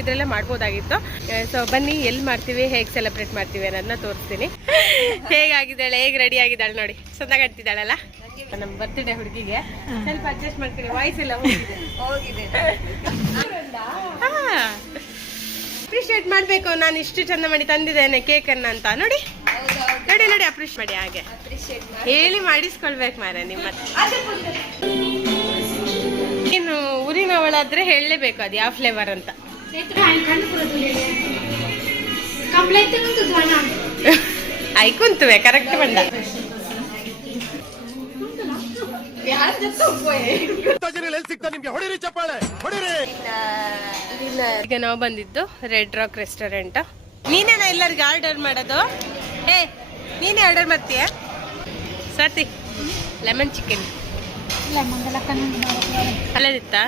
ಇದ್ರಲ್ಲೇ ಮಾಡ್ಬೋದಾಗಿತ್ತು. ಸೊ ಬನ್ನಿ ಎಲ್ಲಿ ಮಾಡ್ತೀವಿ, ಹೇಗೆ ಸೆಲೆಬ್ರೇಟ್ ಮಾಡ್ತೀವಿ ಅನ್ನೋದನ್ನ ತೋರಿಸ್ತೀನಿ. ಹೇಗಾಗಿದ್ದಾಳೆ, ಹೇಗೆ ರೆಡಿ ಆಗಿದ್ದಾಳೆ ನೋಡಿ, ಚೆನ್ನಾಗಿ ಆಡ್ತಿದ್ದಾಳಲ್ಲ. ನಮ್ಮ ಬರ್ತ್ಡೇ ಹುಡುಗಿಗೆ ಸ್ವಲ್ಪ ಅಡ್ಜಸ್ಟ್ ಮಾಡ್ತೀನಿ, ವಾಯ್ಸ್ ಎಲ್ಲ ಹೋಗಿದೆ. ಅಪ್ರಿಷಿಯೇಟ್ ಮಾಡ್ಬೇಕು, ನಾನು ಇಷ್ಟು ಚಂದ ಮಾಡಿ ತಂದಿದ್ದೇನೆ ಕೇಕ್ ಅನ್ನ ಅಂತ. ನೋಡಿ ನೋಡಿ ನೋಡಿ, ಅಪ್ರಿಷಿಯೇಟ್ ಮಾಡಿ, ಹಾಗೆ ಹೇಳಿ ಮಾಡಿಸ್ಕೊಳ್ಬೇಕು ಮಾರ. ನಿಮ್ಮ ಏನು ಊರಿನವಳಾದ್ರೆ ಹೇಳಲೇಬೇಕು ಅದು ಯಾವ ಫ್ಲೇವರ್ ಅಂತ. ಆಯ್ಕುಂತುವೆ ಕರೆಕ್ಟ್ ಬಂದ. ಈಗ ನಾವು ಬಂದಿದ್ದು ರೆಡ್ ರಾಕ್ ರೆಸ್ಟೋರೆಂಟ್. ನೀನೇನ ಎಲ್ಲರಿಗೂ ಆರ್ಡರ್ ಮಾಡೋದು? ಏ ನೀನೇ ಆರ್ಡರ್ ಮಾಡ್ತೀಯ? Swathi lemon chicken ಅಲ್ಲದಿತ್ತಾ?